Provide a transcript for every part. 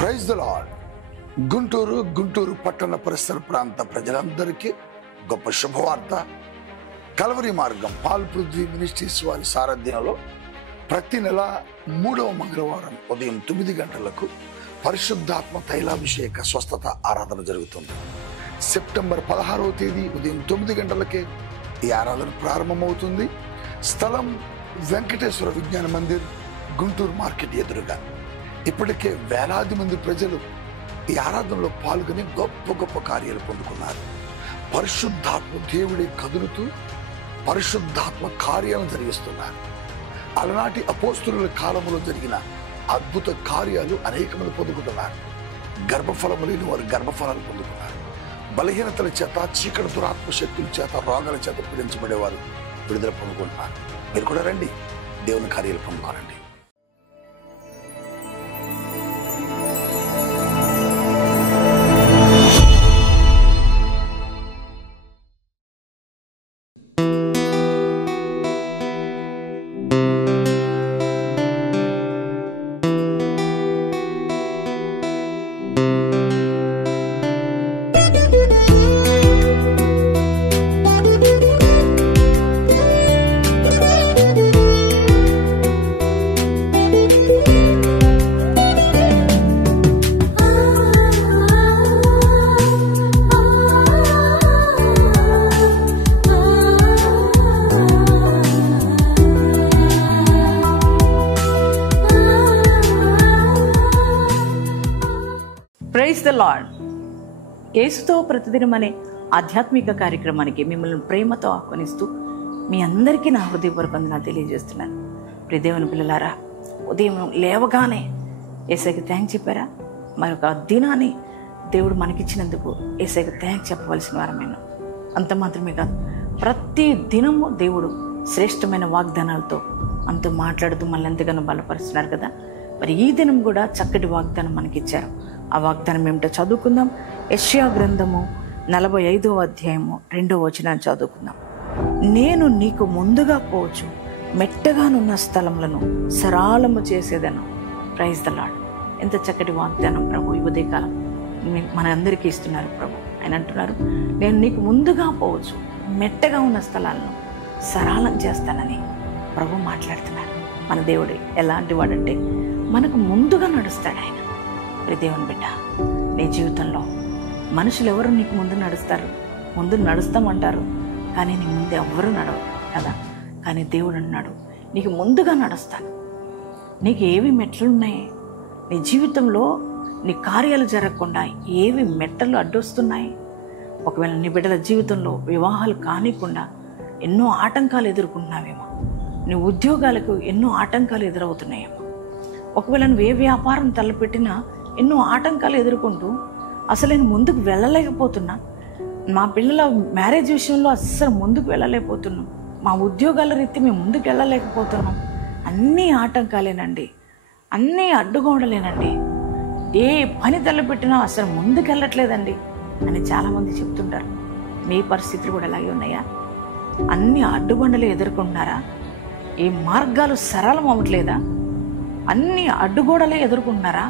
Praise the lord. Guntur పట్టణ పరిసర ప్రాంత ప్రజలందరికీ గొప్ప శుభవార్త. కల్వరి మార్గం పాల్ పృథ్వీ మినిస్ట్రీస్ వారి సారథ్యంలో ప్రతి నెల 3వ మంగళవారం ఉదయం 9 గంటలకు పరిశుద్ధాత్మ తైలాభిషేక స్వస్థత ఆరాధన జరుగుతుంది. సెప్టెంబర్ 16వ తేదీ ఉదయం 9 గంటలకే ఈ ఆరాధన ప్రారంభమవుతుంది. స్థలం వెంకటేశ్వర విజ్ఞాన మందిర్, గుంటూరు మార్కెట్ ఎదురుగా. ఇప్పటికే వేలాది మంది ప్రజలు ఈ ఆరాధనలో పాల్గొని గొప్ప గొప్ప కార్యాలు పొందుకున్నారు. పరిశుద్ధాత్మ దేవుడే కదులుతూ పరిశుద్ధాత్మ కార్యాలను జరిగిస్తున్నారు. అలనాటి అపోస్తుల కాలంలో జరిగిన అద్భుత కార్యాలు అనేక మంది పొందుకుంటున్నారు. గర్భఫలము లేని వారు గర్భఫలాలు పొందుకున్నారు. బలహీనతల చేత, చీకటి దురాత్మ శక్తుల చేత, రోగాల చేత పీడించబడేవారు విడుదల పొందుకుంటున్నారు. మీరు కూడా రండి, దేవుని కార్యాలు పొందుకోనండి. Praise the lord. యేసుతో ప్రతిదినం అనే ఆధ్యాత్మిక కార్యక్రమానికి మిమ్మల్ని ప్రేమతో ఆహ్వానిస్తూ మీ అందరికీ నా హృదయపూర్వక వందనాలు తెలియజేస్తున్నాను. ప్రియ దేవుని పిల్లలారా, ఉదయం లేవగానే యేసయ్యకి థ్యాంక్స్ చెప్పారా? మరొక దినాన్ని దేవుడు మనకిచ్చినందుకు యేసయ్యకి థ్యాంక్స్ చెప్పవలసిన వారమైన. అంత మాత్రమే కాదు, ప్రతి దినము దేవుడు శ్రేష్టమైన వాగ్దానాలతో మనతో మాట్లాడుతూ మళ్ళీ ఎంతగానో బలపరుస్తున్నారు కదా. మరి ఈ దినం కూడా చక్కటి వాగ్దానం మనకిచ్చారు. ఆ వాగ్దానం ఏమిటో చదువుకుందాం. యెషయా గ్రంథము 45వ అధ్యాయము 2వ వచనాన్ని చదువుకుందాం. నేను నీకు ముందుగా పోవచ్చు, మెట్టగానున్న స్థలములను సరాలము చేసేదను. Praise the Lord. ఎంత చక్కటి వాగ్దానం ప్రభు ఈ ఉదయకాలం మన అందరికీ ఇస్తున్నారు ప్రభు. ఆయన అంటున్నారు, నేను నీకు ముందుగా పోవచ్చు, మెట్టగా ఉన్న స్థలాలను సరాలం చేస్తానని ప్రభు మాట్లాడుతున్నారు. మన దేవుడు ఎలాంటి వాడంటే మనకు ముందుగా నడుస్తాడు ఆయన. దేవుని బిడ్డ, నీ జీవితంలో మనుషులు ఎవరు నీకు ముందు నడుస్తారు? ముందు నడుస్తామంటారు, కానీ నీ ముందు ఎవరు నడవరు కదా. కానీ దేవుడు అన్నాడు, నీకు ముందుగా నడుస్తాను. నీకు ఏవి మెట్లున్నాయి నీ జీవితంలో? నీ కార్యాలు జరగకుండా ఏవి మెట్టలు అడ్డొస్తున్నాయి? ఒకవేళ నీ బిడ్డల జీవితంలో వివాహాలు కానికుండా ఎన్నో ఆటంకాలు ఎదుర్కొంటున్నావేమో. నీ ఉద్యోగాలకు ఎన్నో ఆటంకాలు ఎదురవుతున్నాయేమో. ఒకవేళ నువ్వు ఏ వ్యాపారం తలపెట్టినా ఎన్నో ఆటంకాలు ఎదుర్కొంటూ అసలు నేను ముందుకు వెళ్ళలేకపోతున్నా. మా పిల్లల మ్యారేజ్ విషయంలో అస్సలు ముందుకు వెళ్ళలేకపోతున్నాం. మా ఉద్యోగాల రీతి మేము ముందుకు వెళ్ళలేకపోతున్నాం. అన్నీ ఆటంకాలేనండి, అన్నీ అడ్డుగోడలేనండి. ఏ పని తలపెట్టినా అసలు ముందుకు వెళ్ళట్లేదండి అని చాలామంది చెప్తుంటారు. మీ పరిస్థితులు కూడా అలాగే ఉన్నాయా? అన్ని అడ్డుబండలు ఎదుర్కొంటున్నారా? ఈ మార్గాలు సరళం అవ్వట్లేదా? అన్ని అడ్డుగోడలే ఎదుర్కొంటున్నారా?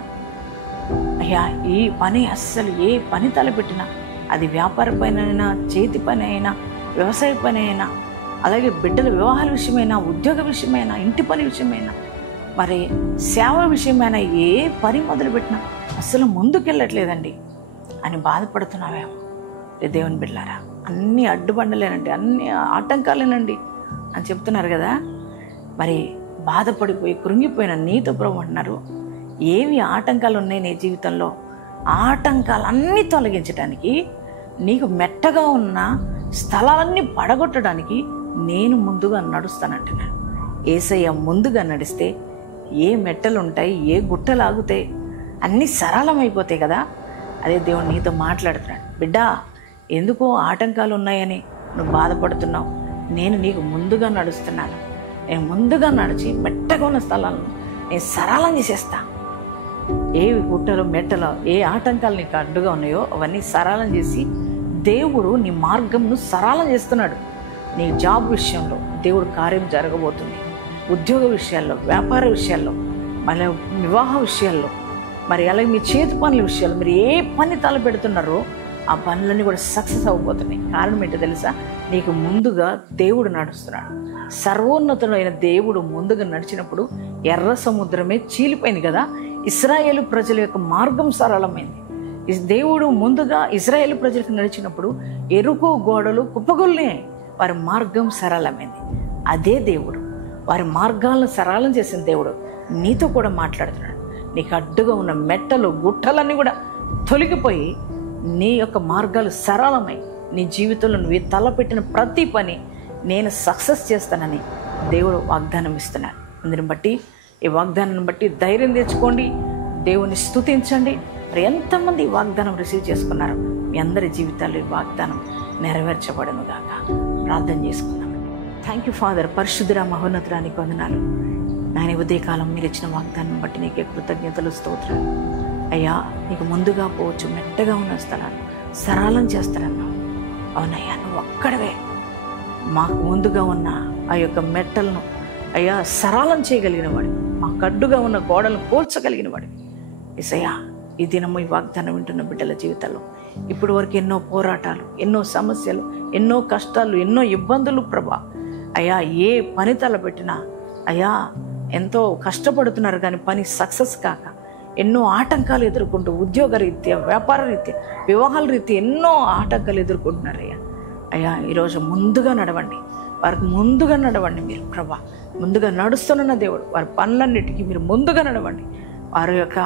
అయ్యా, ఈ పని అస్సలు ఏ పని తలపెట్టినా, అది వ్యాపార పని అయినా, చేతి పని అయినా, వ్యవసాయ పని అయినా, అలాగే బిడ్డల వివాహాల విషయమైనా, ఉద్యోగ విషయమైనా, ఇంటి పని విషయమైనా, మరి సేవ విషయమైనా, ఏ పని మొదలుపెట్టినా అస్సలు ముందుకెళ్ళట్లేదండి అని బాధపడుతున్నావేమో. దేవుని బిడ్డలారా, అన్ని అడ్డుబండలేనండి, అన్ని ఆటంకాలేనండి అని చెప్తున్నారు కదా. మరి బాధపడిపోయి కృంగిపోయిన నీతో ప్రభు అంటున్నారు, ఏవి ఆటంకాలు ఉన్నాయి నీ జీవితంలో? ఆటంకాలన్నీ తొలగించడానికి, నీకు మెట్టగా ఉన్న స్థలాలన్నీ పడగొట్టడానికి నేను ముందుగా నడుస్తానంటున్నాను. యేసయ్య ముందుగా నడిస్తే ఏ మెట్టలు ఉంటాయి, ఏ గుట్టలు ఆగుతాయి, అన్నీ సరళమైపోతాయి కదా. అదే దేవుడు నీతో మాట్లాడుతున్నాడు. బిడ్డా, ఎందుకో ఆటంకాలు ఉన్నాయని నువ్వు బాధపడుతున్నావు. నేను నీకు ముందుగా నడుస్తున్నాను. నేను ముందుగా నడిచి మెట్టగా ఉన్న స్థలాలను నేను సరళం చేసేస్తా. ఏ గుట్టలు, మెట్టలు, ఏ ఆటంకాలు నీకు అడ్డుగా ఉన్నాయో అవన్నీ సరళం చేసి దేవుడు నీ మార్గంను సరళం చేస్తున్నాడు. నీ జాబ్ విషయంలో దేవుడు కార్యం జరగబోతుంది. ఉద్యోగ విషయాల్లో, వ్యాపార విషయాల్లో, మళ్ళీ వివాహ విషయాల్లో, మరి అలాగే మీ చేతి పనుల విషయాలు మీరు ఏ పని తలపెడుతున్నారో ఆ పనులన్నీ కూడా సక్సెస్ అవ్వబోతున్నాయి. కారణం ఏంటో తెలుసా? నీకు ముందుగా దేవుడు నడుస్తున్నాడు. సర్వోన్నతుడైన దేవుడు ముందుగా నడిచినప్పుడు ఎర్ర సముద్రమే చీలిపోయింది కదా. ఇశ్రాయేలు ప్రజల యొక్క మార్గం సరళమైంది. దేవుడు ముందుగా ఇశ్రాయేలు ప్రజలకు నడిచినప్పుడు ఎరుకు గోడలు కుప్పగొల్లినాయి. వారి మార్గం సరళమైంది. అదే దేవుడు వారి మార్గాలను సరళం చేసిన దేవుడు నీతో కూడా మాట్లాడుతున్నాడు. నీకు అడ్డుగా ఉన్న మెట్టలు గుట్టలన్నీ కూడా తొలగిపోయి నీ యొక్క మార్గాలు సరళమై నీ జీవితంలో నువ్వు తలపెట్టిన ప్రతి పని నేను సక్సెస్ చేస్తానని దేవుడు వాగ్దానం ఇస్తున్నాడు. అందుని బట్టి ఈ వాగ్దానాన్ని బట్టి ధైర్యం తెచ్చుకోండి, దేవుని స్తుతించండి. మరి ఎంతమంది ఈ వాగ్దానం రిసీవ్ చేసుకున్నారు? మీ అందరి జీవితాల్లో ఈ వాగ్దానం నెరవేర్చబడను గాక. ప్రార్థన చేసుకుందాం. Thank you father. పరిశుద్ధుడా, మహోన్నతుడానికి వందనాలు నాయన. ఉదయకాలం మీరు ఇచ్చిన వాగ్దానం బట్టి నీకే కృతజ్ఞతలు, స్తోత్రాలు అయ్యా. నీకు ముందుగా పోవచ్చు, మెట్టగా ఉన్న స్థలాన్ని సరళం చేస్తానన్నావు. అవునయ్యా, నువ్వు ఒక్కడవే మాకు ముందుగా ఉన్న ఆ యొక్క మెట్టలను అయ్యా సరళం చేయగలిగిన వాడు, మాకు అడ్డుగా ఉన్న గోడలను కూల్చగలిగిన వాడు. యేసయ్యా, ఈ దినము ఈ వాగ్దానం వింటున్న బిడ్డల జీవితాల్లో ఇప్పటి వరకు ఎన్నో పోరాటాలు, ఎన్నో సమస్యలు, ఎన్నో కష్టాలు, ఎన్నో ఇబ్బందులు ప్రభా. అయ్యా, ఏ పని తలపెట్టినా అయ్యా ఎంతో కష్టపడుతున్నారు, కానీ పని సక్సెస్ కాక ఎన్నో ఆటంకాలు ఎదుర్కొంటూ ఉద్యోగ రీత్యా, వ్యాపార రీత్యా, వివాహాల రీత్యా ఎన్నో ఆటంకాలు ఎదుర్కొంటున్నారు. అయ్యా ఈరోజు ముందుగా నడవండి, వారికి ముందుగా నడవండి. మీరు ప్రభా ముందుగా నడుస్తున్న దేవుడు, వారి పనులన్నిటికీ మీరు ముందుగా నడవండి. వారి యొక్క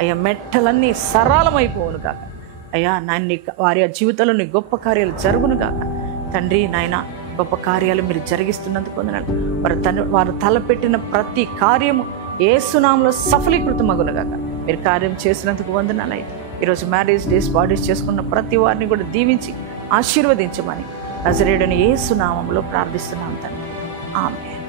అయ్యా మెట్టలన్నీ సరళమైపోవును కాక. అయ్యా నాయన వారి జీవితంలో నీ గొప్ప కార్యాలు జరుగును కాక. తండ్రి నాయన, గొప్ప కార్యాలు మీరు జరిగిస్తున్నందుకు వందనాలు. వారు తలపెట్టిన ప్రతి కార్యము యేసు నామములో సఫలీకృతమగును గాక. మీరు కార్యం చేసినందుకు వందనాలయ్యా. ఈరోజు మ్యారేజ్ డేస్, బాడీస్ చేసుకున్న ప్రతి వారిని కూడా దీవించి ఆశీర్వదించమని నజరేయుడైన యేసు నామములో ప్రార్థిస్తున్నాం తండ్రి. ఆమేన్.